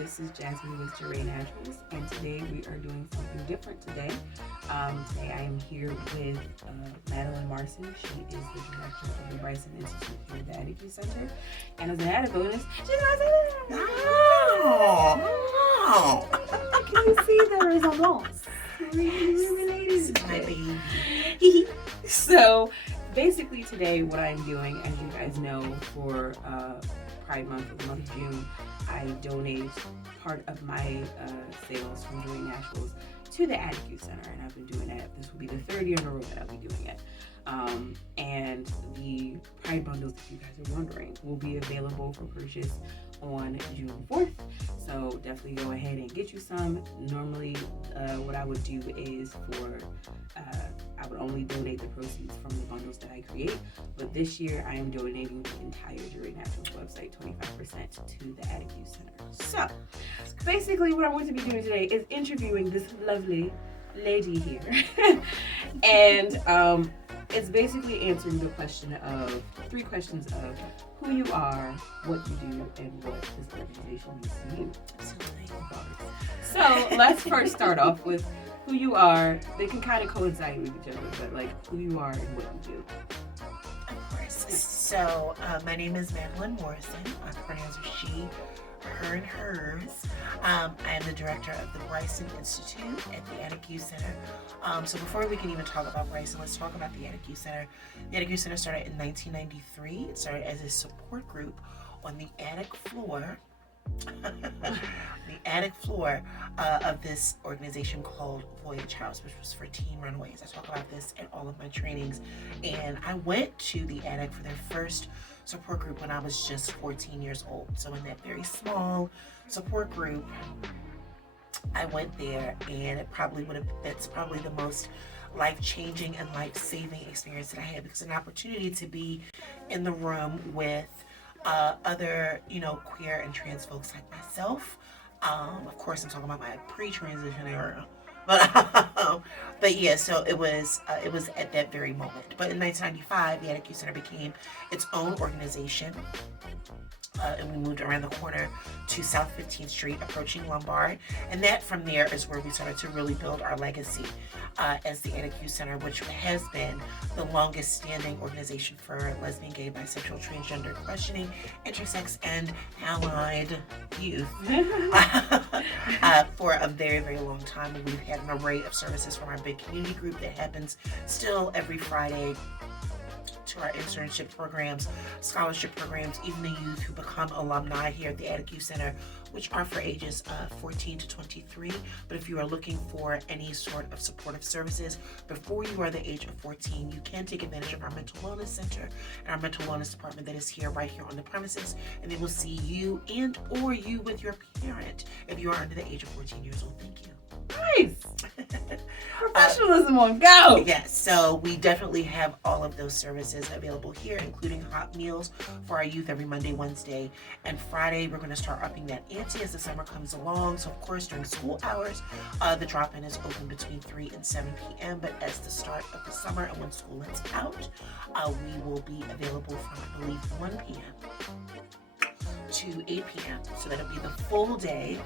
This is Jasmine with Jayré Naturals, and today we are doing something different today. Today I am here with Madeline Marson. She is the director of the Bryson Institute here at the Attitude Center. And as an added bonus, she's my sister. Oh. Can you see the resemblance? Related. My baby. So basically today what I'm doing, as you guys know, for Pride Month, for the month of June, I donate part of my sales from Jayré Naturals to the Attitude Center, and I've been doing that. This will be the third year in a row that I'll be doing it. And the Pride bundles, if you guys are wondering, will be available for purchase on June 4th. So definitely go ahead and get you some. Normally, what I would do is I would only donate the proceeds from the bundles that I create. But this year, I am donating the entire Jayré Naturals website, 25% to the Attitude Center. So basically, what I'm going to be doing today is interviewing this lovely lady here. And it's basically answering the three questions of who you are, what you do, and what this organization means to you. So let's first start off with who you are. They can kind of coincide with each other, but like who you are and what you do. Of course. So my name is Madeline Morrison. My pronouns are she, her, and hers. I am the director of the Bryson Institute at the Attitude Center. So before we can even talk about Bryson, let's talk about the Attitude Center. The Attitude Center started in 1993. It started as a support group on the attic floor. Of this organization called Voyage House, which was for teen runaways. I talk about this in all of my trainings. And I went to the attic for their first support group when I was just 14 years old. So in that very small support group, I went there, and that's probably the most life-changing and life-saving experience that I had, because an opportunity to be in the room with other, queer and trans folks like myself. Of course, I'm talking about my pre-transition era, but yeah. So it was at that very moment. But in 1995, the Attitude Center became its own organization. And we moved around the corner to South 15th Street, approaching Lombard. And that from there is where we started to really build our legacy as the Attitude Center, which has been the longest standing organization for lesbian, gay, bisexual, transgender, questioning, intersex, and allied youth for a very, very long time. And we've had an array of services from our big community group that happens still every Friday, to our internship programs, scholarship programs, even the youth who become alumni here at the Attitude Center, which are for ages 14 to 23. But if you are looking for any sort of supportive services before you are the age of 14, you can take advantage of our mental wellness center and our mental wellness department that is right here on the premises, and they will see you and or you with your parent if you are under the age of 14 years old. Thank you. Nice. Professionalism on go. Yes, so we definitely have all of those services available here, including hot meals for our youth every Monday, Wednesday, and Friday. We're going to start upping that ante as the summer comes along. So of course, during school hours, the drop-in is open between 3 and 7 p.m. But as the start of the summer and when school lets out, we will be available from, I believe, 1 p.m. to 8 p.m. So that'll be the full day.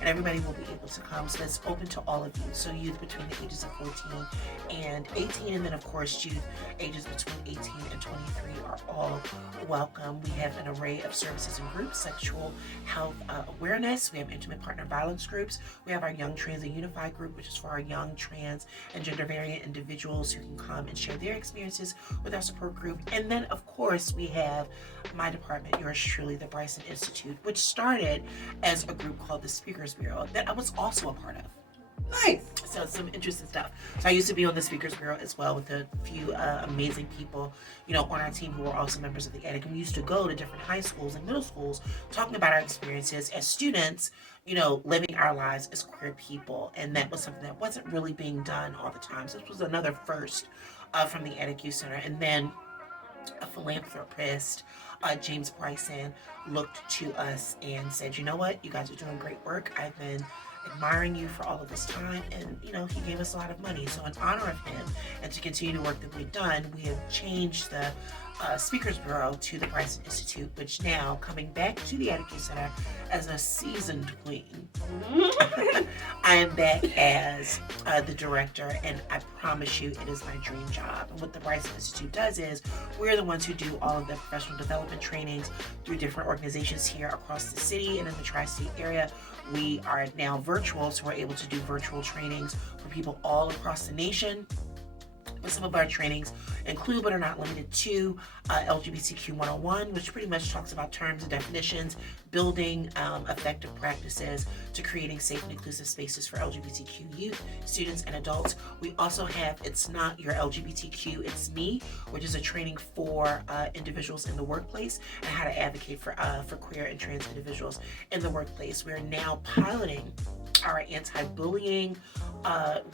And everybody will be able to come. So that's open to all of you. So youth between the ages of 14 and 18, and then of course youth ages between 18 and 23 are all welcome. We have an array of services and groups: sexual health awareness. We have intimate partner violence groups. We have our Young Trans and Unified group, which is for our young trans and gender variant individuals who can come and share their experiences with our support group. And then of course we have my department, yours truly, the Bryson Institute, which started as a group called the Speakers Bureau that I was also a part of. Nice. So some interesting stuff. So I used to be on the Speakers Bureau as well with a few amazing people, on our team who were also members of the Attic. And we used to go to different high schools and middle schools talking about our experiences as students, living our lives as queer people. And that was something that wasn't really being done all the time. So this was another first from the Attitude Center. And then a philanthropist, James Bryson, looked to us and said, you know what, you guys are doing great work. I've been admiring you for all of this time, and he gave us a lot of money. So in honor of him and to continue the work that we've done, we have changed the Speakers Bureau to the Bryson Institute, which now coming back to the Attitude Center as a seasoned queen. I am back as the director, and I promise you it is my dream job. And what the Bryson Institute does is we're the ones who do all of the professional development trainings through different organizations here across the city and in the tri-state area. We are now virtual, so we're able to do virtual trainings for people all across the nation. But some of our trainings include, but are not limited to, LGBTQ 101, which pretty much talks about terms and definitions, building effective practices to creating safe and inclusive spaces for LGBTQ youth, students, and adults. We also have It's Not Your LGBTQ, It's Me, which is a training for individuals in the workplace and how to advocate for queer and trans individuals in the workplace. We're now piloting our anti-bullying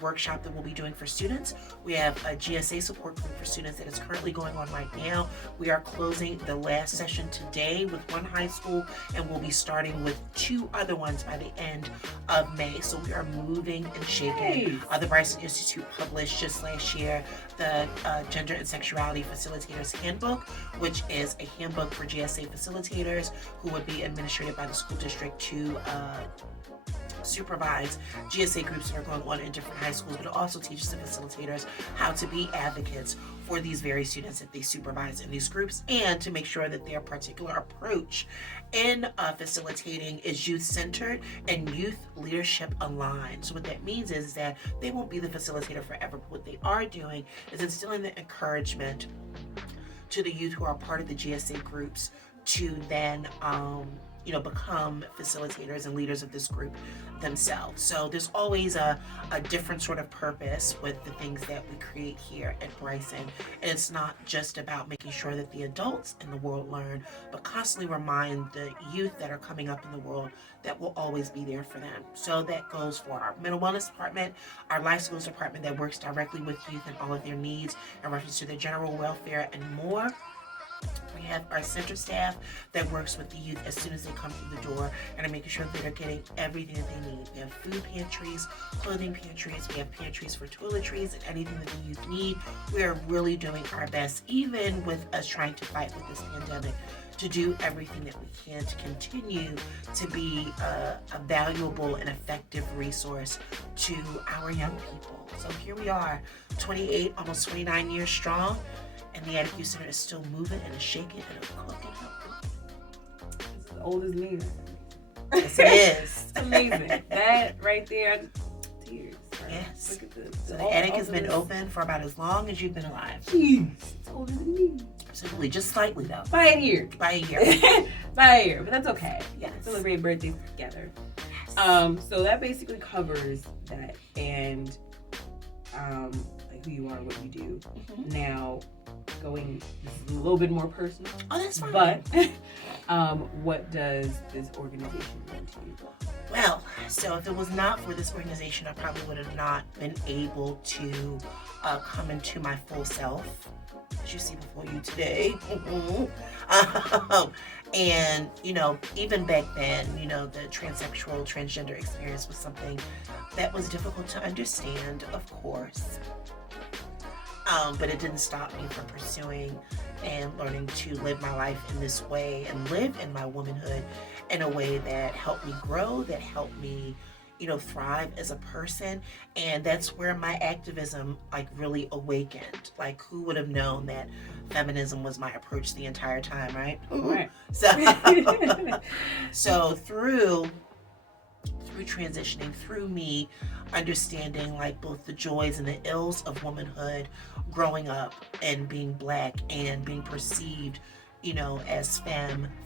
workshop that we'll be doing for students. We have a GSA support group for students that is currently going on right now. We are closing the last session today with one high school, and we'll be starting with 2 other ones by the end of May. So we are moving and shaking. The Bryson Institute published just last year the Gender and Sexuality Facilitators Handbook, which is a handbook for GSA facilitators who would be administered by the school district to supervise GSA groups that are going on in different high schools, but it also teaches the facilitators how to be advocates for these very students that they supervise in these groups, and to make sure that their particular approach in facilitating is youth-centered and youth leadership aligned. So what that means is that they won't be the facilitator forever, but what they are doing is instilling the encouragement to the youth who are part of the GSA groups to then become facilitators and leaders of this group themselves. So there's always a different sort of purpose with the things that we create here at Bryson. And it's not just about making sure that the adults in the world learn, but constantly remind the youth that are coming up in the world that will always be there for them. So that goes for our mental wellness department, our life skills department that works directly with youth and all of their needs in reference to their general welfare and more. We have our center staff that works with the youth as soon as they come through the door and are making sure that they're getting everything that they need. We have food pantries, clothing pantries, we have pantries for toiletries and anything that the youth need. We are really doing our best, even with us trying to fight with this pandemic, to do everything that we can to continue to be a valuable and effective resource to our young people. So here we are, 28, almost 29 years strong, and the Attitude Center is still moving and shaking and cooking up. It's as old as me. Yes, it is. It's amazing. That right there, tears. Right? Yes. Look at this. So the attic has been open for about as long as you've been alive. Jeez, it's older than me. Absolutely, just slightly though. By a year. By a year. By a year, but that's okay. Yes. Celebrate birthdays together. Yes. So that basically covers that, and like who you are, what you do. Mhm. Now, this is a little bit more personal. Oh, that's fine. But what does this organization mean to you? Well, so if it was not for this organization, I probably would have not been able to come into my full self, as you see before you today. And, even back then, the transsexual, transgender experience was something that was difficult to understand, of course. But it didn't stop me from pursuing and learning to live my life in this way and live in my womanhood in a way that helped me grow, that helped me, thrive as a person. And that's where my activism really awakened. Like, who would have known that feminism was my approach the entire time, right? Right. So through transitioning, through me understanding both the joys and the ills of womanhood, growing up and being Black and being perceived, as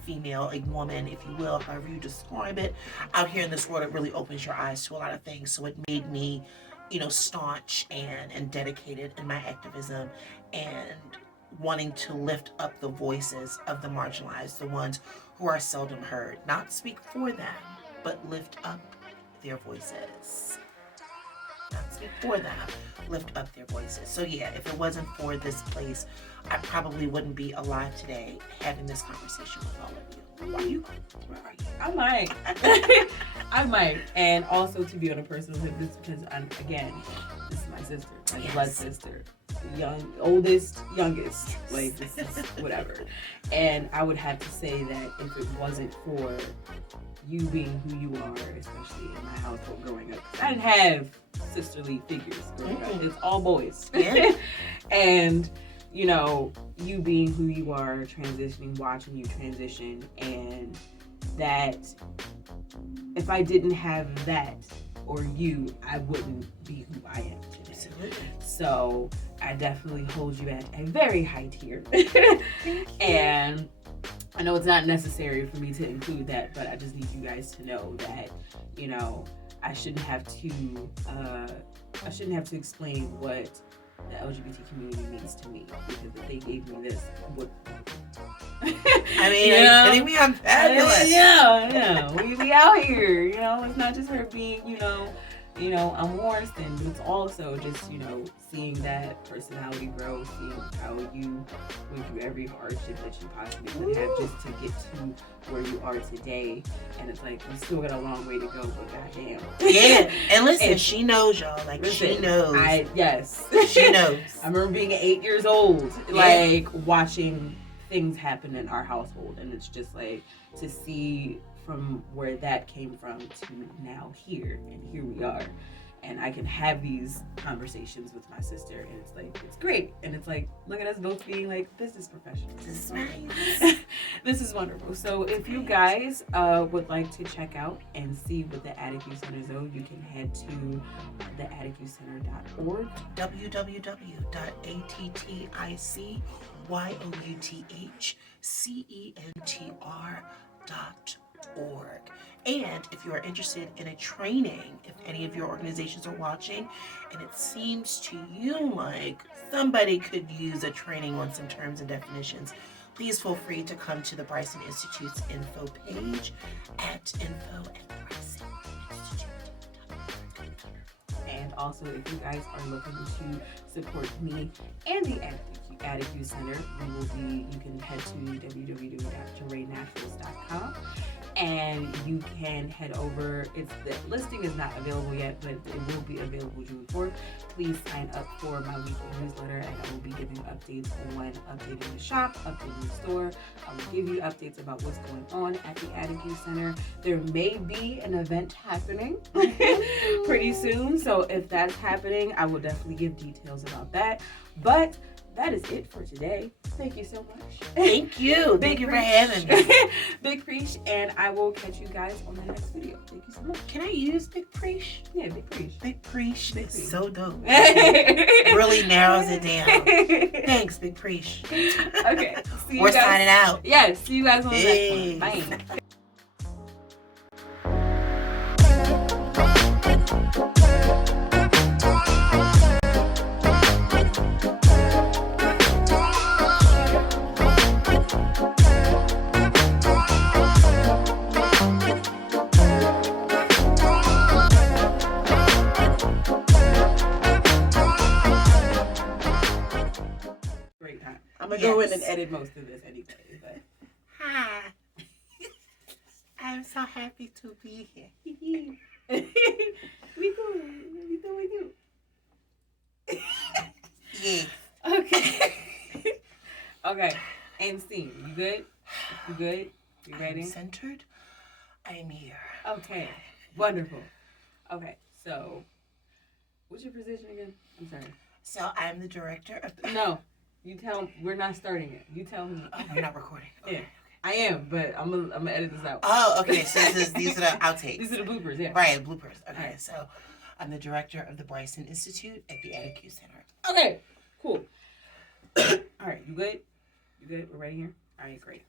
female, a woman, if you will, however you describe it, out here in this world, it really opens your eyes to a lot of things. So it made me, staunch and dedicated in my activism and wanting to lift up the voices of the marginalized, the ones who are seldom heard, not speak for them, but lift up their voices. Not speak for them, lift up their voices. So yeah, if it wasn't for this place, I probably wouldn't be alive today having this conversation with all of you. Where are you? I might. I might. And also to be on a personal level, because this is my sister, like Yes. blood sister, oldest, youngest, like this is whatever. And I would have to say that if it wasn't for you being who you are, especially in my household growing up, 'cause I didn't have sisterly figures growing up. It's all boys. Yeah. And you know, you being who you are, transitioning, watching you transition, and that if I didn't have that or you, I wouldn't be who I am today. Absolutely. So I definitely hold you at a very high tier. And I know it's not necessary for me to include that, but I just need you guys to know that, you know, I shouldn't have to explain what the LGBT community means to me, because if they gave me this, what? I mean, are you kidding me? I'm fabulous. Yeah. We out here, you know. It's not just her being, you know, I'm Warriston, but it's also just, you know, seeing that personality grow, seeing how you went through every hardship that you possibly could have just to get to where you are today. And it's like, we still got a long way to go, but goddamn. Yeah, and listen, And she knows, y'all. Like, she knows. Yes. She knows. I remember being 8 years old, like, watching things happen in our household. And it's just like, to see from where that came from to now here, and here we are. And I can have these conversations with my sister, and it's like, it's great. And it's like, look at us both being like business professionals. This is nice. This is wonderful. So if you guys would like to check out and see what the Attitude Center is, you can head to theattitudecenter.org. www.attitudecenter.org. And if you are interested in a training, if any of your organizations are watching, and it seems to you like somebody could use a training on some terms and definitions, please feel free to come to the Bryson Institute's info page at info@brysoninstitute.org. And also, if you guys are looking to support me and the Attitude Center, you can head to www.jayrénaturals.com. And you can head over. The listing is not available yet, but it will be available June 4th. Please sign up for my weekly newsletter, and I will be giving updates on updating the shop, updating the store. I will give you updates about what's going on at the Attitude Center. There may be an event happening pretty soon, so if that's happening, I will definitely give details about that. But that is it for today. Thank you so much. Thank you. Thank you for having me. Big Preach, and I will catch you guys on the next video. Thank you so much. Can I use Big Preach? Yeah, Big Preach. Big Preach. Big It's Preach. so dope. Really narrows it down. Thanks, Big Preach. Okay. See you We're guys. signing out. Yes. See you guys on the Hey. next one. Bye. Great time. I'm gonna go in and edit most of this anyway. But Hi. I'm so happy to be here. we do. Yeah. Okay. Okay. And scene. You good? You good? You ready? I'm centered. I'm here. Okay. Wonderful. Okay. So, what's your position again? I'm sorry. So I'm the director of the... No. You tell. We're not starting it. You tell me. Oh, you're not recording. Okay. Yeah. I am, but I'm gonna edit this out. Oh, okay. So these are the outtakes. These are the bloopers. Yeah. Right, bloopers. Okay, Alright. so I'm the director of the Bryson Institute at the Attitude Center. Okay. Cool. All right. You good? You good? We're ready here. All right. Great.